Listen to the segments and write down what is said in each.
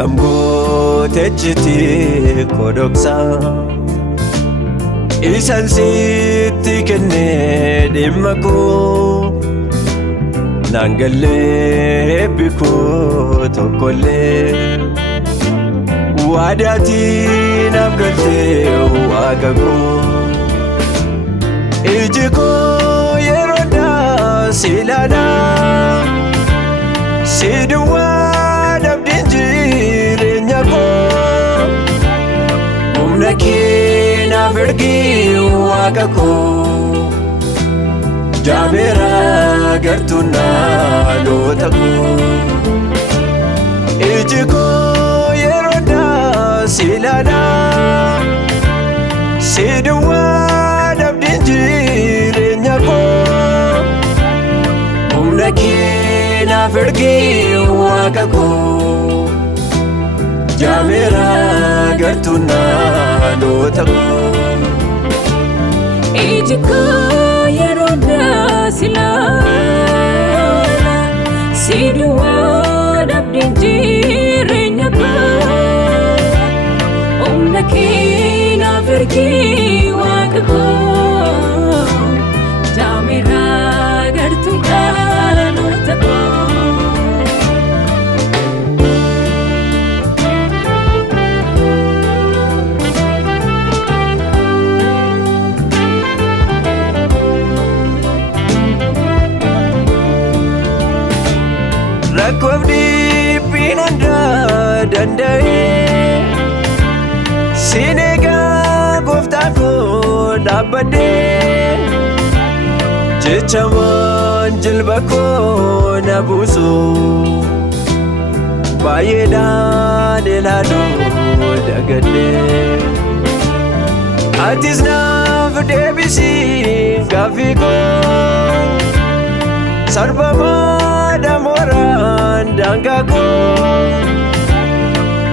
akkam gootechiti kodoksa isan sitti kenne dhimma koo naan gallee eebbiku tokkollee waadaatiin naaf galtee waaqa koo iji koo yeroo hundaa si ilaala si duwwaa dhabdeen jireenya koo humna kee naaf ergi waaqa koo jaameera gartuu naaloota koo iji koo yeroo hundaa si ilaala si duwwaa dhabdeen jireenya koo humna kee naaf ergi waaqa koo jaameera gartuu naaloota koo iji koo yeroo hundaa si ilaala si duwwaa dhabdeen jireenya koo humna kee naaf ergi waaqa koo jaameera gartuu naaloota koo rakkoof dhiphiin hundaa danda'ee siin eegaa gooftaa koo dhaabbadhee jechamaan jilba koo na buusu baay'eedhaan ilaaluu dagadhee atis naaf deebisii gaaffii koo sarbamaa damooraan daangaa koo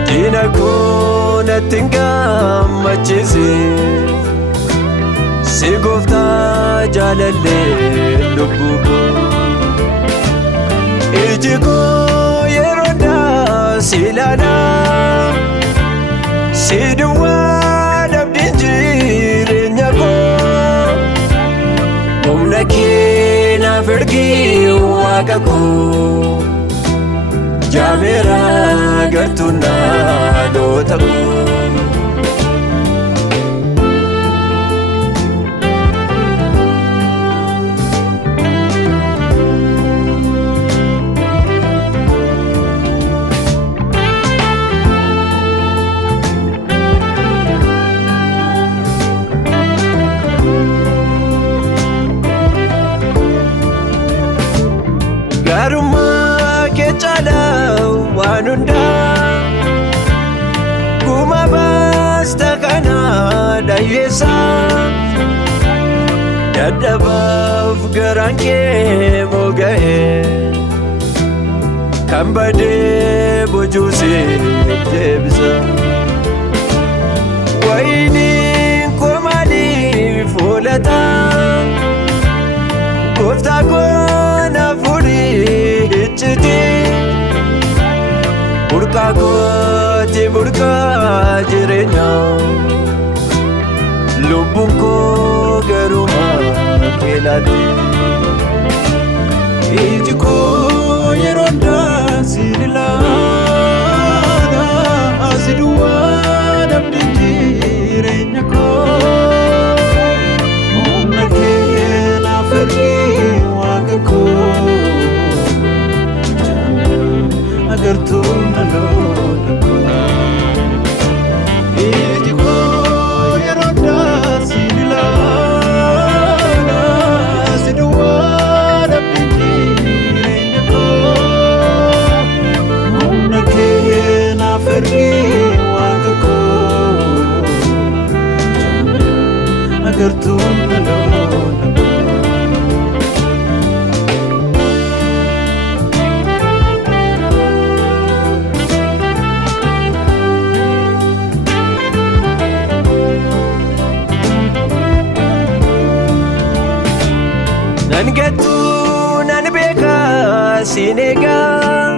diina koo natti hin gammachiise si gooftaa jaalallee lubbuu koo iji koo yeroo hundaa si ilaala si duwwaa dhabdeen jireenya koo humna kee naaf ergi waaqa koo jaameera gartuu naaloota koo gaarummaa kee caalaa waan hundaa guma baasta kana dhayyeessa dadhabaaf garaan kee mooga'ee kan badee bojuusee deebisa wayiniin koo maaliif hoolata gooftaa koo burqaa kooti burqaa jireenyaa lubbuun koo garumaa kee ilaalti iji koo yeroo hundaa si ilaala si duwwaa dhabdeen jireenya koo humna kee naaf ergi waaqa koo gartuu naaloota koo iji koo yeroo hundaa si ilaala si duwwaa dhabdeen jireenya koo humna kee naaf ergi waaqa koo jaameera gartuu naaloota koo nan gettuu nan beekaa siin eegaa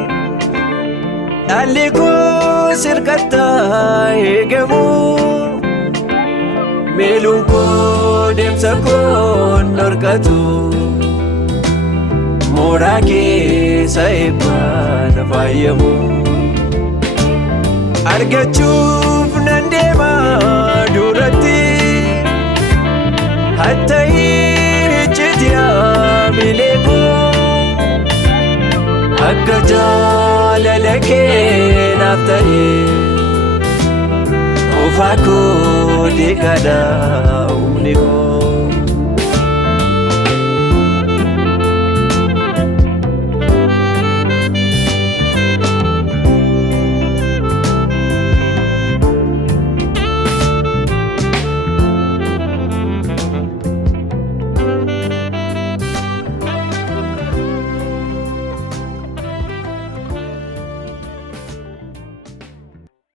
dhalli koo sirkattaa eegamu miiluun koo deemsa koon dhorkatu mooraa keessa eebbaan faayyamu argachuuf nan deema duratti hatta ijjiti miilee koo akka jaalala kee naaf ta'e ofaa koo deegaadhaa humni koo.